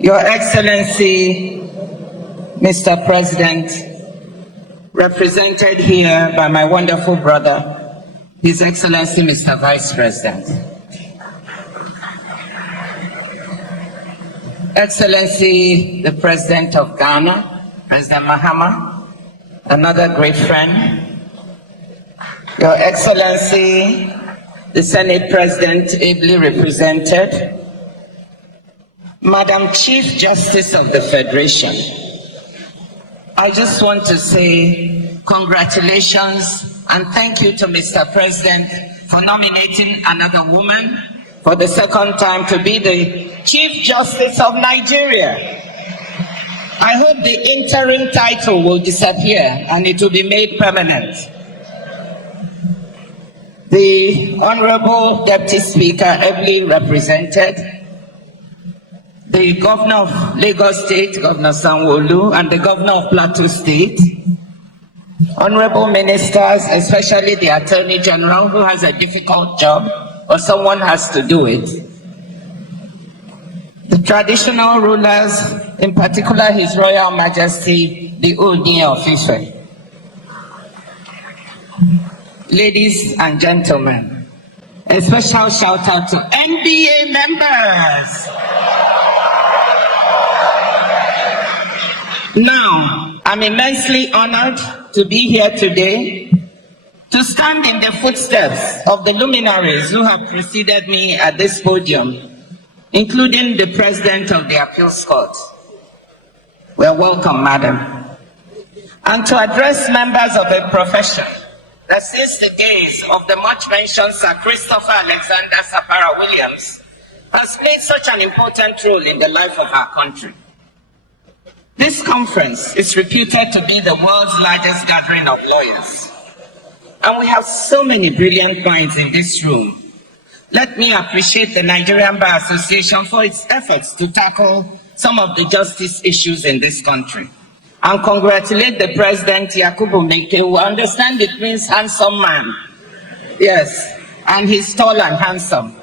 Your Excellency, Mr. President, represented here by my wonderful brother, His Excellency, Mr. Vice President. Excellency, the President of Ghana, President Mahama, another great friend. Your Excellency, the Senate President, ably represented. Madam Chief Justice of the Federation, I just want to say congratulations and thank you to Mr. President for nominating another woman for the second time to be the Chief Justice of Nigeria. I hope the interim title will disappear and it will be made permanent. The Honorable Deputy Speaker, ably represented. The Governor of Lagos State, Governor Sanwo-Olu, and the Governor of Plateau State, honorable ministers, especially the Attorney General, who has a difficult job, or someone has to do it. The traditional rulers, in particular His Royal Majesty, the Ooni of Ife. Ladies and gentlemen, a special shout out to NBA members. Now, I'm immensely honored to be here today to stand in the footsteps of the luminaries who have preceded me at this podium, including the President of the Appeals Court. Well, welcome, Madam. And to address members of the profession that since the days of the much-mentioned Sir Christopher Alexander Sapara Williams has played such an important role in the life of our country. This conference is reputed to be the world's largest gathering of lawyers. And we have so many brilliant minds in this room. Let me appreciate the Nigerian Bar Association for its efforts to tackle some of the justice issues in this country. And congratulate the President, Yakubu Mike, who understand it means handsome man. Yes, and he's tall and handsome.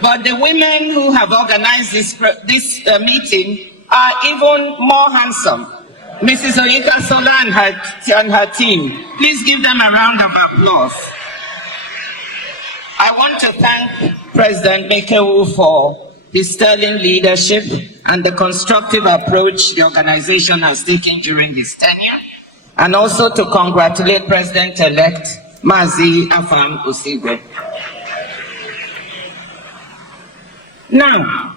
But the women who have organized this meeting are even more handsome. Mrs. Oyinka Sola and her team. Please give them a round of applause. I want to thank President Mekewu for his sterling leadership and the constructive approach the organization has taken during his tenure, and also to congratulate President-elect Mazi Afam Osigwe. Now,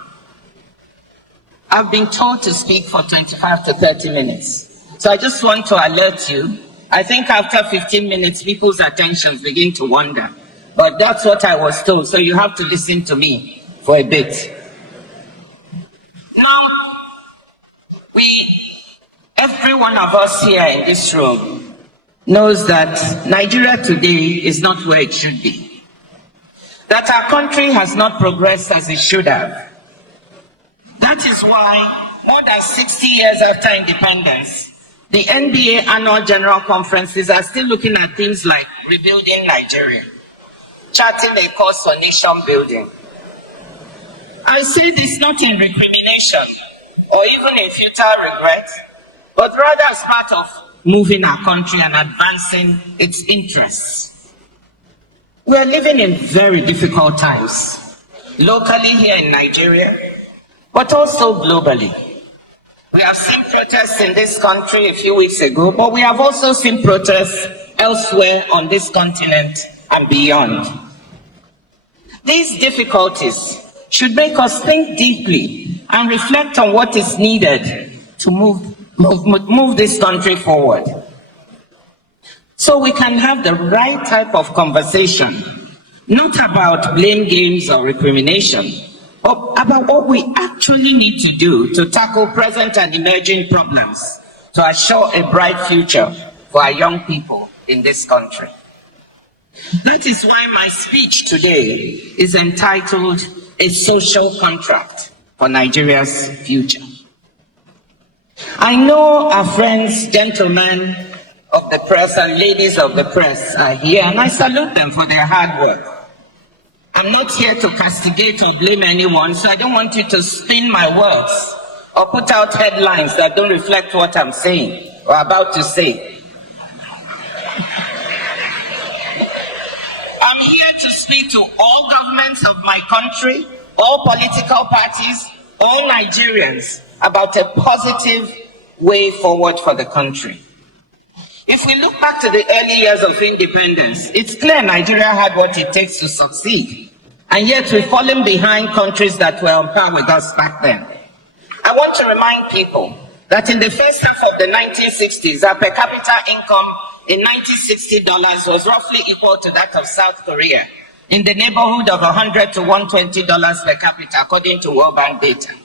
I've been told to speak for 25 to 30 minutes. So I just want to alert you. I think after 15 minutes, people's attentions begin to wander. But that's what I was told, so you have to listen to me for a bit. Now, every one of us here in this room knows that Nigeria today is not where it should be. That our country has not progressed as it should have. That is why, more than 60 years after independence, the NBA annual general conferences are still looking at things like rebuilding Nigeria, charting a course for nation building. I say this not in recrimination or even in futile regret, but rather as part of moving our country and advancing its interests. We are living in very difficult times, locally here in Nigeria, but also globally. We have seen protests in this country a few weeks ago, but we have also seen protests elsewhere on this continent and beyond. These difficulties should make us think deeply and reflect on what is needed to move this country forward. So we can have the right type of conversation, not about blame games or recrimination, but about what we actually need to do to tackle present and emerging problems to assure a bright future for our young people in this country. That is why my speech today is entitled A Social Contract for Nigeria's Future. I know our friends, gentlemen of the press and ladies of the press are here, and I salute them for their hard work. I'm not here to castigate or blame anyone, so I don't want you to spin my words or put out headlines that don't reflect what I'm saying or about to say. I'm here to speak to all governments of my country, all political parties, all Nigerians about a positive way forward for the country. If we look back to the early years of independence, it's clear Nigeria had what it takes to succeed, and yet we've fallen behind countries that were on par with us back then. I want to remind people that in the first half of the 1960s, our per capita income in $1960 was roughly equal to that of South Korea, in the neighborhood of $100 to $120 per capita, according to World Bank data.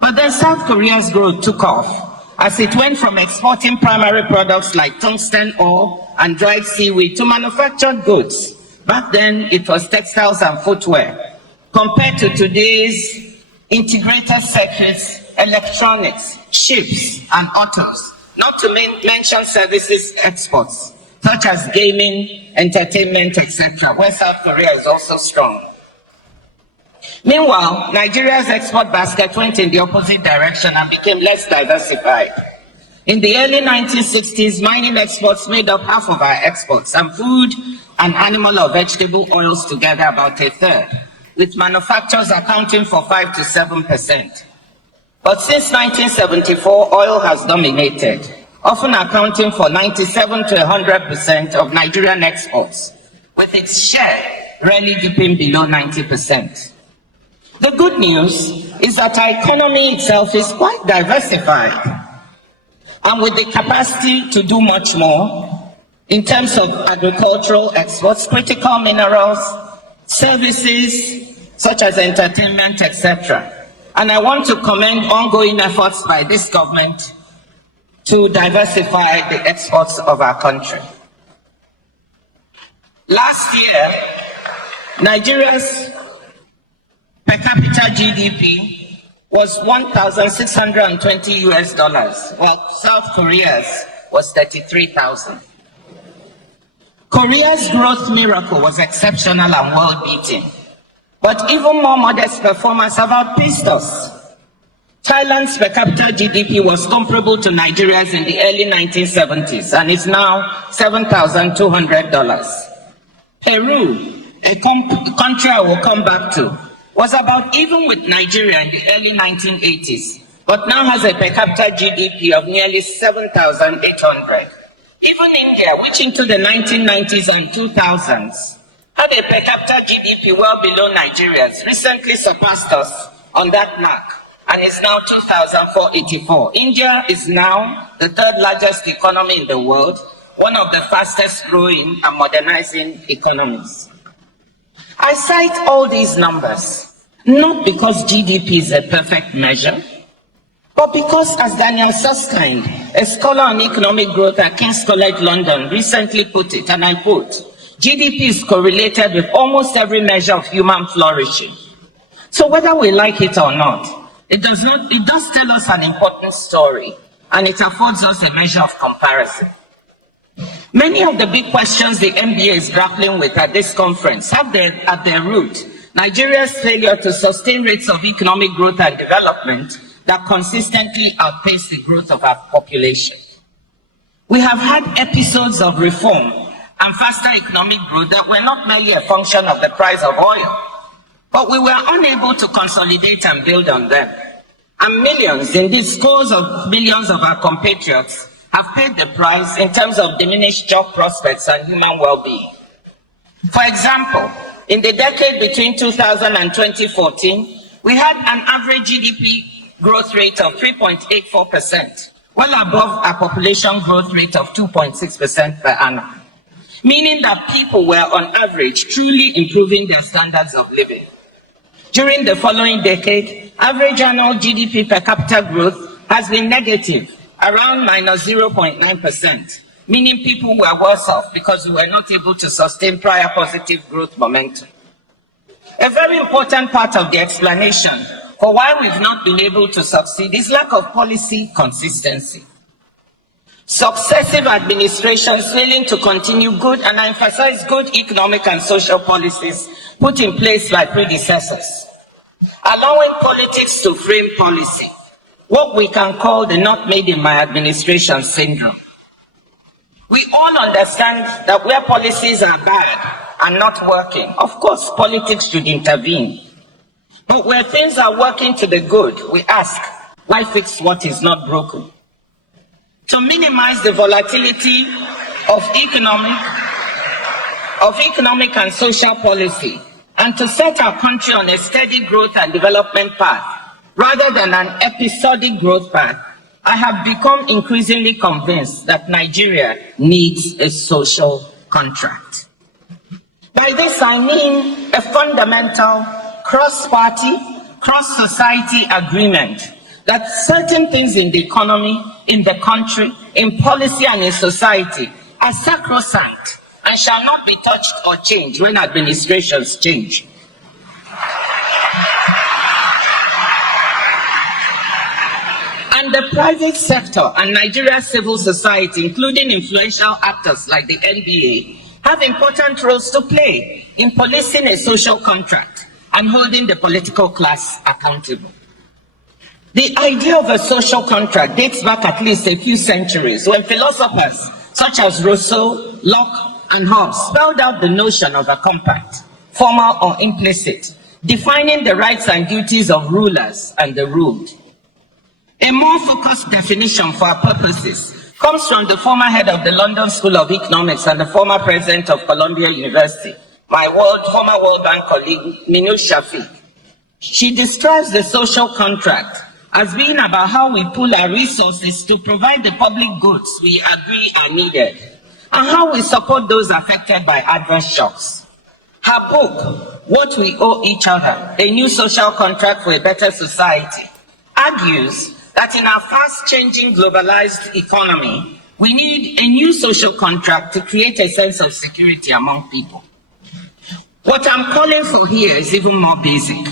But then South Korea's growth took off, as it went from exporting primary products like tungsten ore and dried seaweed to manufactured goods. Back then, it was textiles and footwear. Compared to today's integrated circuits, electronics, ships, and autos, not to mention services exports, such as gaming, entertainment, etc., where South Korea is also strong. Meanwhile, Nigeria's export basket went in the opposite direction and became less diversified. In the early 1960s, mining exports made up half of our exports, and food and animal or vegetable oils together about a third, with manufacturers accounting for 5 to 7%. But since 1974, oil has dominated, often accounting for 97 to 100% of Nigerian exports, with its share rarely dipping below 90%. The good news is that our economy itself is quite diversified, and with the capacity to do much more in terms of agricultural exports, critical minerals, services such as entertainment, etc. And I want to commend ongoing efforts by this government to diversify the exports of our country. Last year, Nigeria's per capita GDP was $1,620 while South Korea's was 33,000. Korea's growth miracle was exceptional and world-beating, but even more modest performers have outpaced us. Thailand's per capita GDP was comparable to Nigeria's in the early 1970s and is now $7,200. Peru, a country I will come back to, was about even with Nigeria in the early 1980s, but now has a per capita GDP of nearly 7,800. Even India, which into the 1990s and 2000s had a per capita GDP well below Nigeria's, recently surpassed us on that mark and is now 2,484. India is now the third largest economy in the world, one of the fastest growing and modernizing economies. I cite all these numbers, not because GDP is a perfect measure, but because, as Daniel Susskind, a scholar on economic growth at King's College London, recently put it, and I quote, GDP is correlated with almost every measure of human flourishing. So whether we like it or not, it does tell us an important story, and it affords us a measure of comparison. Many of the big questions the MBA is grappling with at this conference have at their root Nigeria's failure to sustain rates of economic growth and development that consistently outpace the growth of our population. We have had episodes of reform and faster economic growth that were not merely a function of the price of oil, but we were unable to consolidate and build on them. And millions, indeed scores of millions of our compatriots have paid the price in terms of diminished job prospects and human well-being. For example, in the decade between 2000 and 2014, we had an average GDP growth rate of 3.84%, well above our population growth rate of 2.6% per annum, meaning that people were on average truly improving their standards of living. During the following decade, average annual GDP per capita growth has been negative, around minus 0.9%, meaning people were worse off because we were not able to sustain prior positive growth momentum. A very important part of the explanation for why we've not been able to succeed is lack of policy consistency. Successive administrations failing to continue good, and I emphasize good, economic and social policies put in place by predecessors, allowing politics to frame policy, what we can call the not made in my administration syndrome. We all understand that where policies are bad and not working, of course, politics should intervene. But where things are working to the good, we ask, why fix what is not broken? To minimize the volatility of economic and social policy, and to set our country on a steady growth and development path, rather than an episodic growth path, I have become increasingly convinced that Nigeria needs a social contract. By this I mean a fundamental cross-party, cross-society agreement that certain things in the economy, in the country, in policy and in society are sacrosanct and shall not be touched or changed when administrations change. And the private sector and Nigeria's civil society, including influential actors like the NBA, have important roles to play in policing a social contract and holding the political class accountable. The idea of a social contract dates back at least a few centuries when philosophers such as Rousseau, Locke, and Hobbes spelled out the notion of a compact, formal or implicit, defining the rights and duties of rulers and the ruled. A more focused definition for our purposes comes from the former head of the London School of Economics and the former president of Columbia University, my former World Bank colleague, Minu Shafiq. She describes the social contract as being about how we pool our resources to provide the public goods we agree are needed, and how we support those affected by adverse shocks. Her book, What We Owe Each Other, A New Social Contract for a Better Society, argues that in our fast-changing globalized economy, we need a new social contract to create a sense of security among people. What I'm calling for here is even more basic.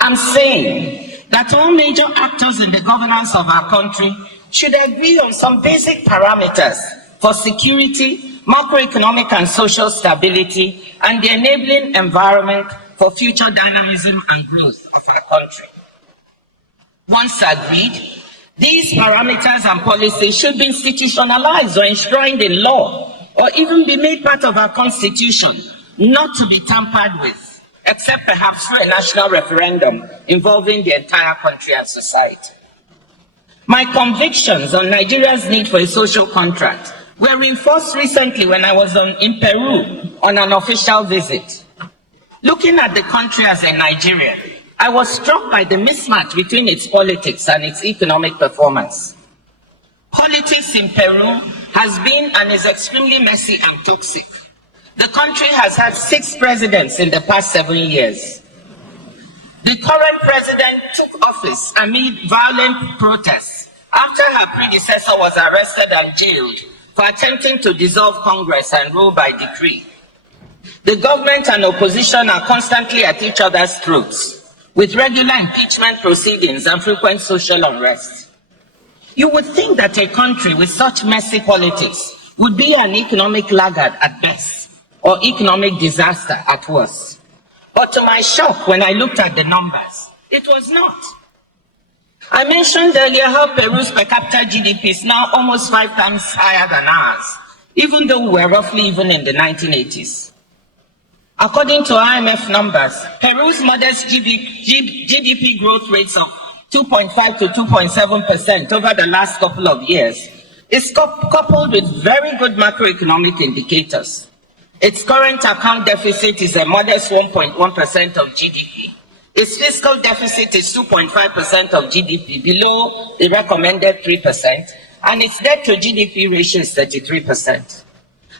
I'm saying that all major actors in the governance of our country should agree on some basic parameters for security, macroeconomic and social stability, and the enabling environment for future dynamism and growth of our country. Once agreed, these parameters and policies should be institutionalized or enshrined in law, or even be made part of our constitution, not to be tampered with, except perhaps for a national referendum involving the entire country and society. My convictions on Nigeria's need for a social contract were reinforced recently when I was in Peru on an official visit. Looking at the country as a Nigerian, I was struck by the mismatch between its politics and its economic performance. Politics in Peru has been and is extremely messy and toxic. The country has had 6 presidents in the past 7 years. The current president took office amid violent protests after her predecessor was arrested and jailed for attempting to dissolve Congress and rule by decree. The government and opposition are constantly at each other's throats, with regular impeachment proceedings and frequent social unrest. You would think that a country with such messy politics would be an economic laggard at best, or economic disaster at worst. But to my shock, when I looked at the numbers, it was not. I mentioned earlier how Peru's per capita GDP is now almost 5 times higher than ours, even though we were roughly even in the 1980s. According to IMF numbers, Peru's modest GDP growth rates of 2.5 to 2.7% over the last couple of years is coupled with very good macroeconomic indicators. Its current account deficit is a modest 1.1% of GDP. Its fiscal deficit is 2.5% of GDP, below the recommended 3%, and its debt to GDP ratio is 33%.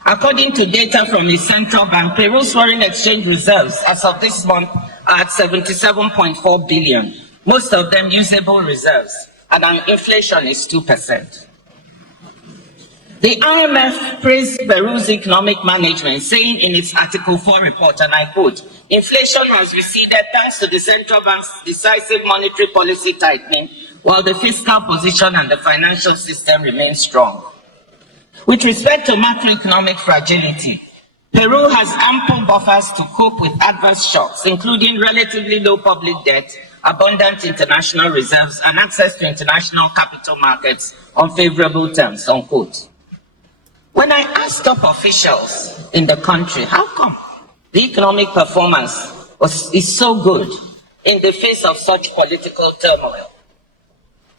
According to data from the central bank, Peru's foreign exchange reserves as of this month are at 77.4 billion, most of them usable reserves, and our inflation is 2%. The IMF praised Peru's economic management, saying in its Article 4 report, and I quote, "Inflation has receded thanks to the central bank's decisive monetary policy tightening, while the fiscal position and the financial system remain strong." With respect to macroeconomic fragility, Peru has ample buffers to cope with adverse shocks, including relatively low public debt, abundant international reserves, and access to international capital markets on favorable terms, unquote. When I asked top officials in the country, how come the economic performance is so good in the face of such political turmoil,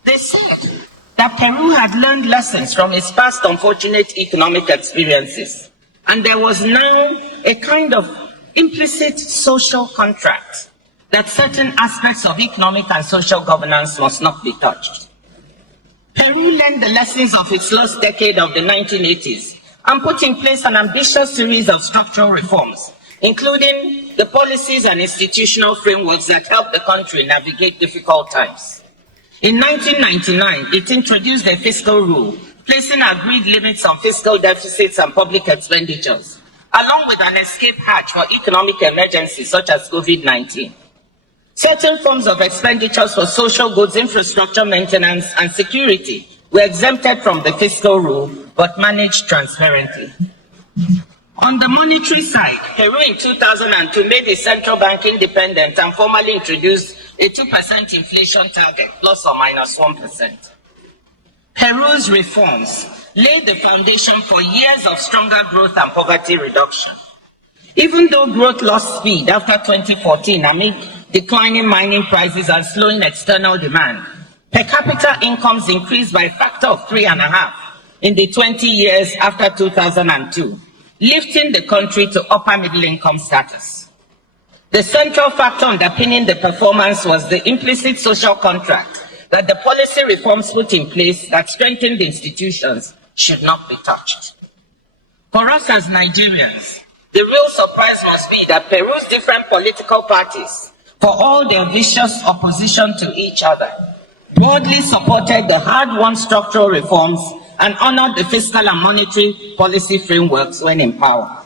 they said that Peru had learned lessons from its past unfortunate economic experiences, and there was now a kind of implicit social contract that certain aspects of economic and social governance must not be touched. Peru learned the lessons of its lost decade of the 1980s and put in place an ambitious series of structural reforms, including the policies and institutional frameworks that help the country navigate difficult times. In 1999, it introduced a fiscal rule, placing agreed limits on fiscal deficits and public expenditures, along with an escape hatch for economic emergencies such as COVID-19. Certain forms of expenditures for social goods, infrastructure maintenance, and security were exempted from the fiscal rule, but managed transparently. On the monetary side, Peru in 2002 made the central bank independent and formally introduced a 2% inflation target, plus or minus 1%. Peru's reforms laid the foundation for years of stronger growth and poverty reduction. Even though growth lost speed after 2014 amid declining mining prices and slowing external demand, per capita incomes increased by a factor of 3.5 in the 20 years after 2002, lifting the country to upper middle income status. The central factor underpinning the performance was the implicit social contract that the policy reforms put in place that strengthened the institutions should not be touched. For us as Nigerians, the real surprise must be that Peru's different political parties, for all their vicious opposition to each other, broadly supported the hard-won structural reforms and honored the fiscal and monetary policy frameworks when in power.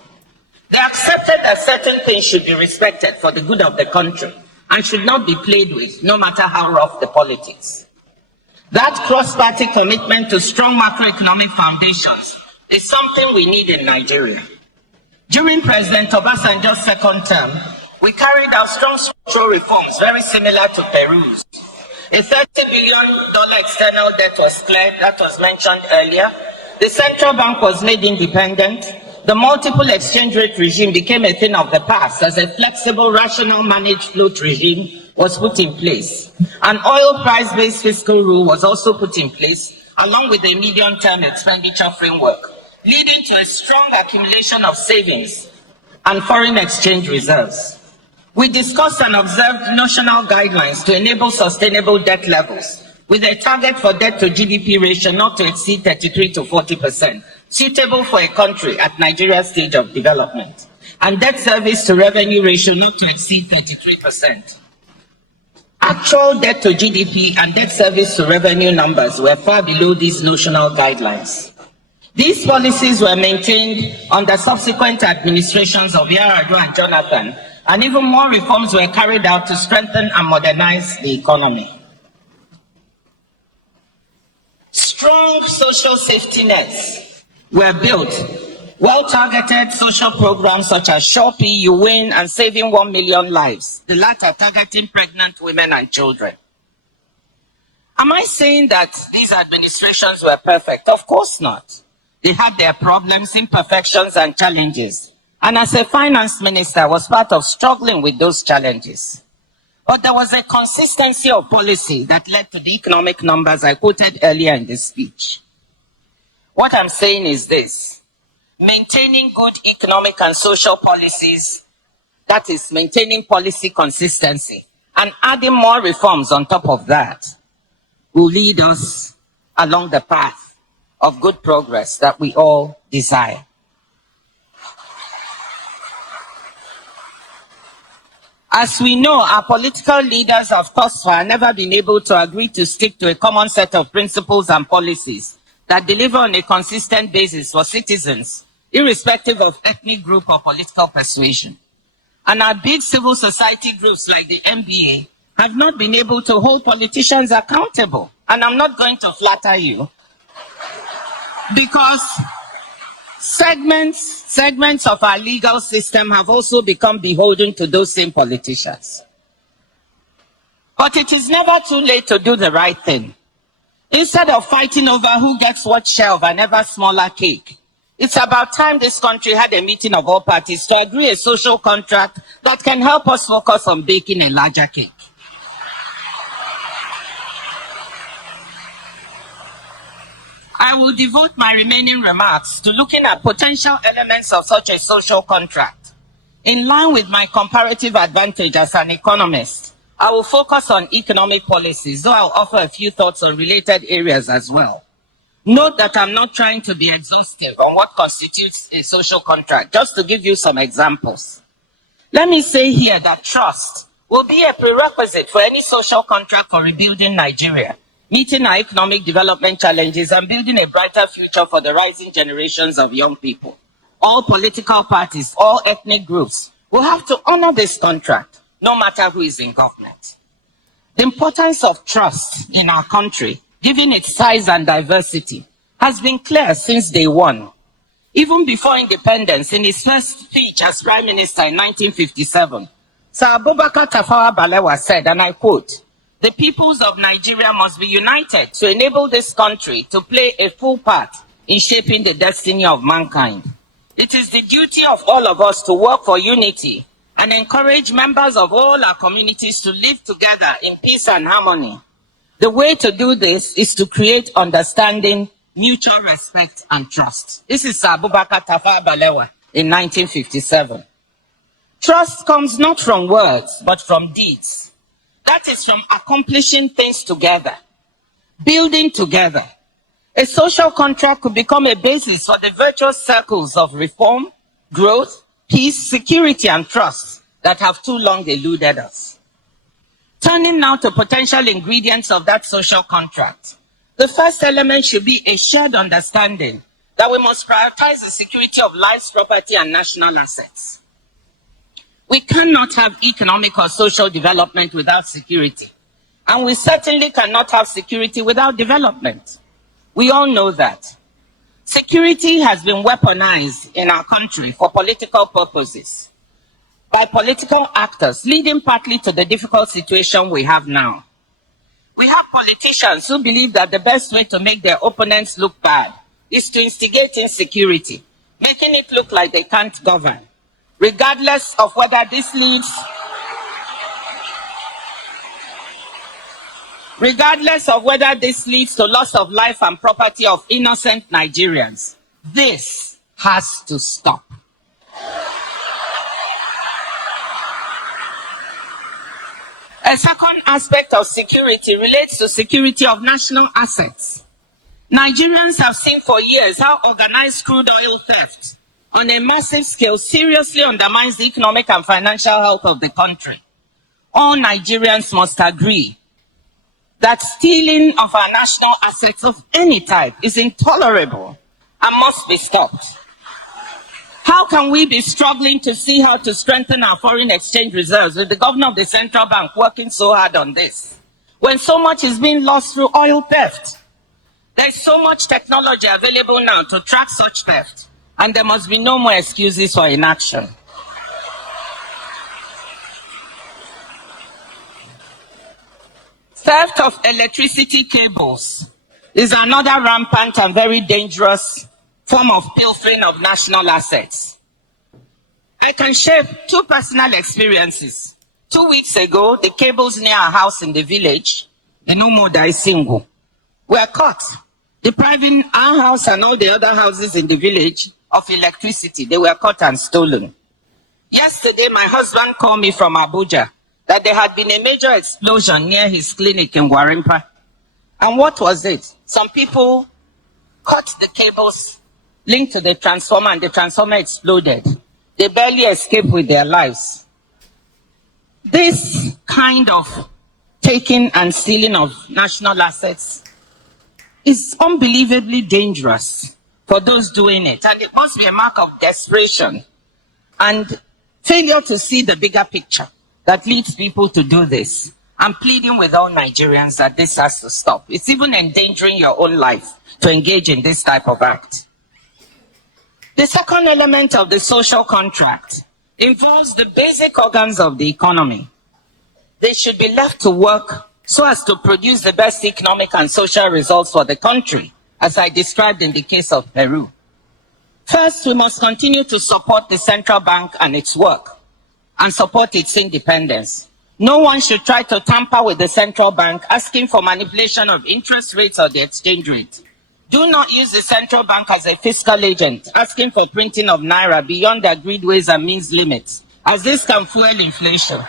They accepted that certain things should be respected for the good of the country and should not be played with, no matter how rough the politics. That cross-party commitment to strong macroeconomic foundations is something we need in Nigeria. During President Obasanjo's second term, we carried out strong structural reforms very similar to Peru's. A $30 billion external debt was cleared, that was mentioned earlier. The central bank was made independent. The multiple exchange rate regime became a thing of the past as a flexible, rational, managed float regime was put in place. An oil price-based fiscal rule was also put in place, along with a medium-term expenditure framework, leading to a strong accumulation of savings and foreign exchange reserves. We discussed and observed national guidelines to enable sustainable debt levels, with a target for debt to GDP ratio not to exceed 33 to 40%, suitable for a country at Nigeria's stage of development, and debt service to revenue ratio not to exceed 33%. Actual debt to GDP and debt service to revenue numbers were far below these notional guidelines. These policies were maintained under subsequent administrations of Yar'Adua and Jonathan, and even more reforms were carried out to strengthen and modernize the economy. Strong social safety nets were built. Well-targeted social programs such as Shopee, You Win, and Saving 1 Million Lives, the latter targeting pregnant women and children. Am I saying that these administrations were perfect? Of course not. They had their problems, imperfections, and challenges. And as a finance minister, I was part of struggling with those challenges. But there was a consistency of policy that led to the economic numbers I quoted earlier in this speech. What I'm saying is this: maintaining good economic and social policies, that is, maintaining policy consistency, and adding more reforms on top of that, will lead us along the path of good progress that we all desire. As we know, our political leaders have thus far never been able to agree to stick to a common set of principles and policies that deliver on a consistent basis for citizens, irrespective of ethnic group or political persuasion. And our big civil society groups like the NBA have not been able to hold politicians accountable. And I'm not going to flatter you, because Segments of our legal system have also become beholden to those same politicians. But it is never too late to do the right thing. Instead of fighting over who gets what share of an ever smaller cake, it's about time this country had a meeting of all parties to agree a social contract that can help us focus on baking a larger cake. I will devote my remaining remarks to looking at potential elements of such a social contract. In line with my comparative advantage as an economist, I will focus on economic policies, though I'll offer a few thoughts on related areas as well. Note that I'm not trying to be exhaustive on what constitutes a social contract, just to give you some examples. Let me say here that trust will be a prerequisite for any social contract for rebuilding Nigeria, meeting our economic development challenges and building a brighter future for the rising generations of young people. All political parties, all ethnic groups will have to honor this contract, no matter who is in government. The importance of trust in our country, given its size and diversity, has been clear since day one. Even before independence, in his first speech as Prime Minister in 1957, Sir Abubakar Tafawa Balewa said, and I quote, "The peoples of Nigeria must be united to enable this country to play a full part in shaping the destiny of mankind. It is the duty of all of us to work for unity and encourage members of all our communities to live together in peace and harmony. The way to do this is to create understanding, mutual respect, and trust." This is Sir Abubakar Tafawa Balewa in 1957. Trust comes not from words, but from deeds. That is from accomplishing things together, building together. A social contract could become a basis for the virtuous circles of reform, growth, peace, security, and trust that have too long eluded us. Turning now to potential ingredients of that social contract. The first element should be a shared understanding that we must prioritize the security of lives, property, and national assets. We cannot have economic or social development without security. And we certainly cannot have security without development. We all know that. Security has been weaponized in our country for political purposes by political actors, leading partly to the difficult situation we have now. We have politicians who believe that the best way to make their opponents look bad is to instigate insecurity, making it look like they can't govern, regardless of whether this leads to loss of life and property of innocent Nigerians. This has to stop. A second aspect of security relates to security of national assets. Nigerians have seen for years how organized crude oil theft on a massive scale seriously undermines the economic and financial health of the country. All Nigerians must agree that stealing of our national assets of any type is intolerable and must be stopped. How can we be struggling to see how to strengthen our foreign exchange reserves with the governor of the central bank working so hard on this, when so much is being lost through oil theft? There is so much technology available now to track such theft, and there must be no more excuses for inaction. Theft of electricity cables is another rampant and very dangerous form of pilfering of national assets. I can share two personal experiences. 2 weeks ago, the cables near our house in the village, the Nomoda Isingu, were caught, depriving our house and all the other houses in the village of electricity. They were caught and stolen. Yesterday, my husband called me from Abuja that there had been a major explosion near his clinic in Gwarimpa. And what was it? Some people cut the cables linked to the transformer, and the transformer exploded. They barely escaped with their lives. This kind of taking and stealing of national assets is unbelievably dangerous for those doing it, and it must be a mark of desperation and failure to see the bigger picture that leads people to do this. I'm pleading with all Nigerians that this has to stop. It's even endangering your own life to engage in this type of act. The second element of the social contract involves the basic organs of the economy. They should be left to work so as to produce the best economic and social results for the country, as I described in the case of Peru. First, we must continue to support the central bank and its work and support its independence. No one should try to tamper with the central bank, asking for manipulation of interest rates or the exchange rate. Do not use the central bank as a fiscal agent, asking for printing of naira beyond the agreed ways and means limits, as this can fuel inflation.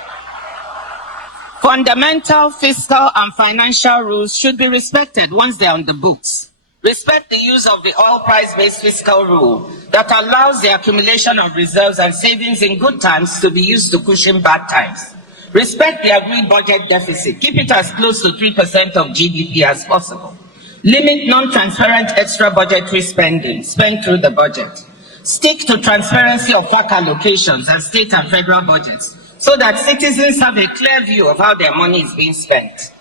Fundamental fiscal and financial rules should be respected once they are on the books. Respect the use of the oil price-based fiscal rule that allows the accumulation of reserves and savings in good times to be used to cushion bad times. Respect the agreed budget deficit. Keep it as close to 3% of GDP as possible. Limit non-transparent extra budgetary spending. Spend through the budget. Stick to transparency of FAC allocations and state and federal budgets so that citizens have a clear view of how their money is being spent.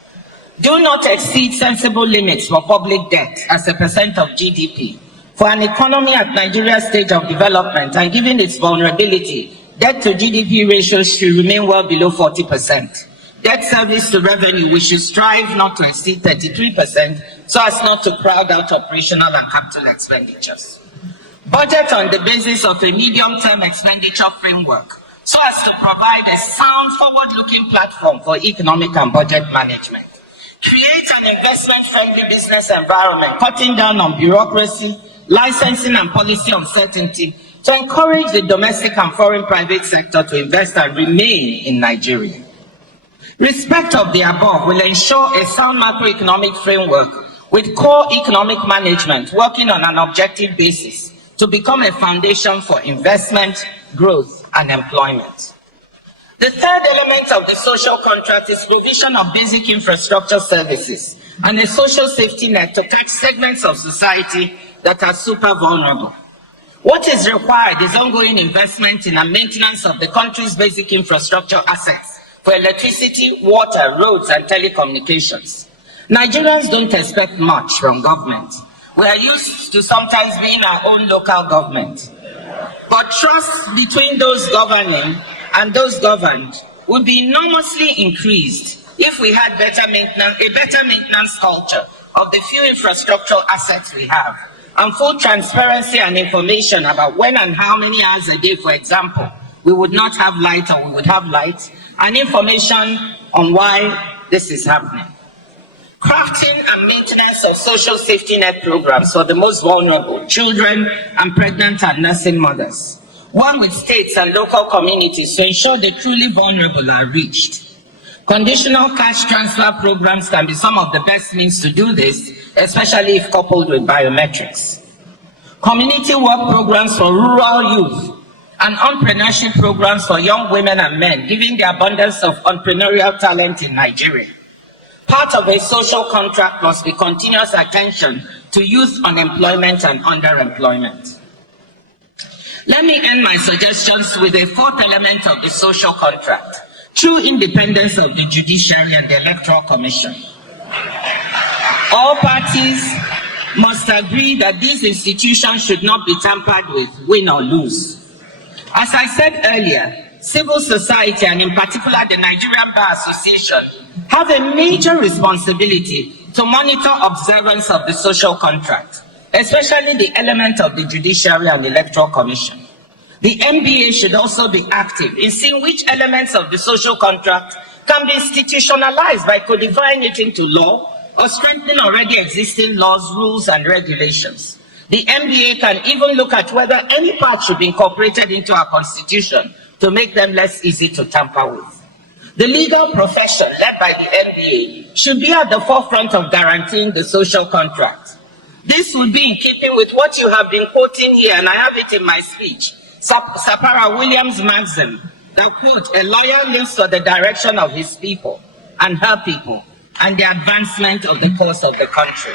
Do not exceed sensible limits for public debt as a percent of GDP. For an economy at Nigeria's stage of development and given its vulnerability, debt to GDP ratios should remain well below 40%. Debt service to revenue, we should strive not to exceed 33% so as not to crowd out operational and capital expenditures. Budget on the basis of a medium-term expenditure framework so as to provide a sound, forward-looking platform for economic and budget management. Create an investment-friendly business environment, cutting down on bureaucracy, licensing and policy uncertainty to encourage the domestic and foreign private sector to invest and remain in Nigeria. Respect of the above will ensure a sound macroeconomic framework with core economic management working on an objective basis to become a foundation for investment, growth, and employment. The third element of the social contract is provision of basic infrastructure services and a social safety net to catch segments of society that are super vulnerable. What is required is ongoing investment in the maintenance of the country's basic infrastructure assets for electricity, water, roads, and telecommunications. Nigerians don't expect much from government. We are used to sometimes being our own local government. But trust between those governing and those governed would be enormously increased if we had a better maintenance culture of the few infrastructural assets we have, and full transparency and information about when and how many hours a day, for example, we would not have light or we would have light, and information on why this is happening. Crafting and maintenance of social safety net programs for the most vulnerable, children and pregnant and nursing mothers. One with states and local communities to ensure the truly vulnerable are reached. Conditional cash transfer programs can be some of the best means to do this, especially if coupled with biometrics. Community work programs for rural youth and entrepreneurship programs for young women and men, given the abundance of entrepreneurial talent in Nigeria. Part of a social contract must be continuous attention to youth unemployment and underemployment. Let me end my suggestions with a fourth element of the social contract: true independence of the judiciary and the Electoral Commission. All parties must agree that these institutions should not be tampered with, win or lose. As I said earlier, civil society, and in particular the Nigerian Bar Association, have a major responsibility to monitor observance of the social contract, especially the element of the Judiciary and Electoral Commission. The NBA should also be active in seeing which elements of the social contract can be institutionalized by codifying it into law or strengthening already existing laws, rules, and regulations. The NBA can even look at whether any part should be incorporated into our constitution to make them less easy to tamper with. The legal profession, led by the NBA, should be at the forefront of guaranteeing the social contract. This would be in keeping with what you have been quoting here, and I have it in my speech, Sapara Williams' maxim, that, quote, a lawyer lives for the direction of his people and her people and the advancement of the cause of the country.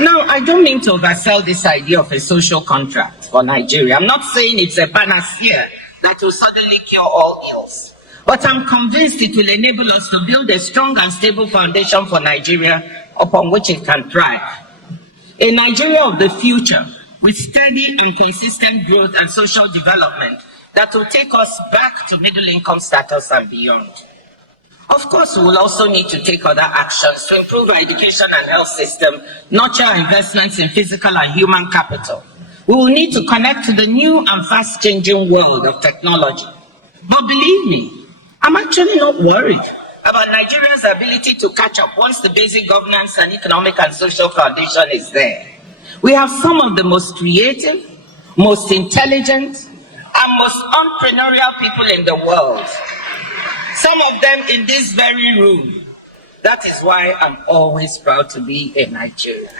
Now, I don't mean to oversell this idea of a social contract for Nigeria. I'm not saying it's a panacea that will suddenly cure all ills. But I'm convinced it will enable us to build a strong and stable foundation for Nigeria upon which it can thrive. A Nigeria of the future with steady and consistent growth and social development that will take us back to middle-income status and beyond. Of course, we will also need to take other actions to improve our education and health system, nurture our investments in physical and human capital. We will need to connect to the new and fast-changing world of technology. But believe me, I'm actually not worried about Nigeria's ability to catch up once the basic governance and economic and social foundation is there. We have some of the most creative, most intelligent, and most entrepreneurial people in the world. Some of them in this very room. That is why I'm always proud to be a Nigerian.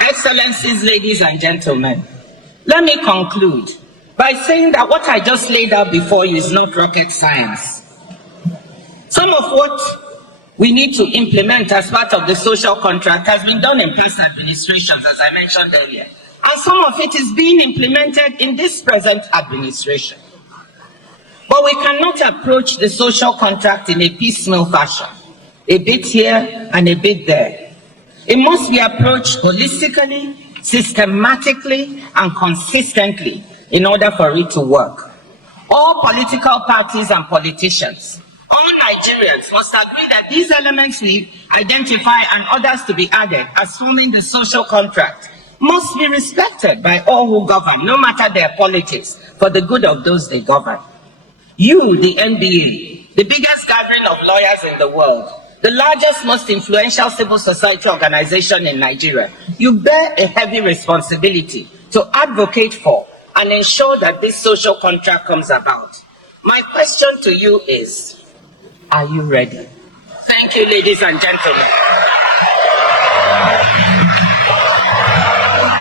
Excellencies, ladies and gentlemen, let me conclude by saying that what I just laid out before you is not rocket science. Some of what we need to implement as part of the social contract has been done in past administrations, as I mentioned earlier. And some of it is being implemented in this present administration. But we cannot approach the social contract in a piecemeal fashion, a bit here and a bit there. It must be approached holistically, systematically, and consistently in order for it to work. All political parties and politicians, all Nigerians must agree that these elements we identify and others to be added as forming the social contract must be respected by all who govern, no matter their politics, for the good of those they govern. You, the NBA, the biggest gathering of lawyers in the world, the largest, most influential civil society organization in Nigeria, you bear a heavy responsibility to advocate for and ensure that this social contract comes about. My question to you is, are you ready? Thank you, ladies and gentlemen.